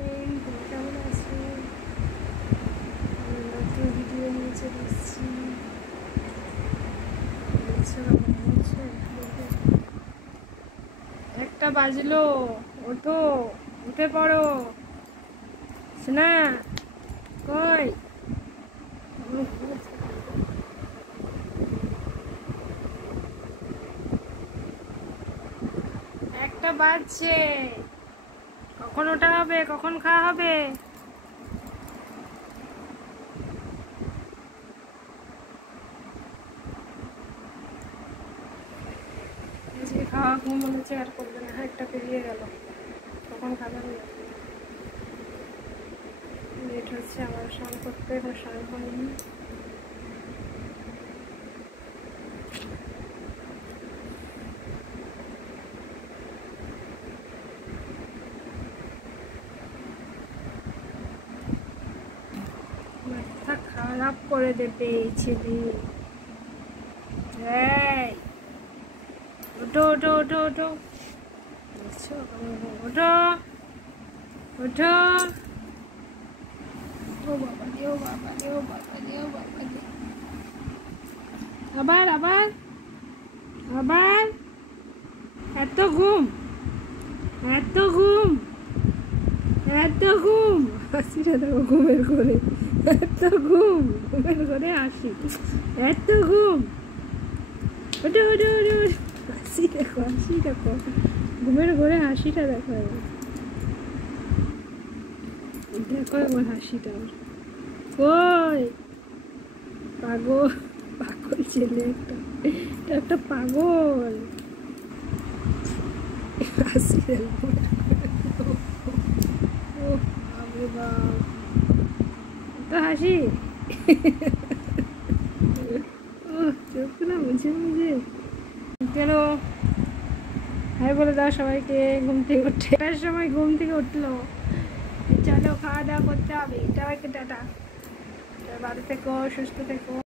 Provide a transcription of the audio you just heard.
এই তোমরা কেমন আছো? নতুন ভিডিও নিয়ে চলে এসেছি। একটা বাজলো, ওঠো, উঠে পড়ো। শোনা কই? একটা বাজছে, কখন ওঠা হবে, কখন খাওয়া হবে? আজকে খাওয়া ঘুম মনে হচ্ছে আর করবে না। একটা পেরিয়ে গেল, কখন খাবেন? লেট হচ্ছে, আবার স্নান করতে, এখন স্নান হয়নি। মাথা খারাপ করে দেবে এই ছেলে। ওঠো ওঠো ওঠো ওঠো, ওঠো ওঠো। ও বাবা রে, ও বাবা রে, ও বাবা রে, ও বাবা রে। আবার আবার আবার এত ঘুম, এত ঘুম, এত ঘুম। হাসিটা দেখো ঘুমের ঘরে, এত ঘুম, ঘুমের ঘরে হাসি, এত ঘুম। ওঠো ওঠো ওঠো, হাসি দেখো, হাসি দেখো, ঘুমের ঘরে হাসিটা দেখো, দেখো আমার হাসিটা। কই পাগল, পাগল ছেলে একটা, একটা পাগল। হাসি দেখো, তো হাসি চোখ না বুঝে বুঝে। চলো হাই বলে দাও সবাইকে। ঘুম থেকে উঠে সময় ঘুম থেকে উঠলো, চলো খাওয়া দাওয়া করতে হবে। সবাইকে টাটা, ভালো থেকো, সুস্থ থেকো।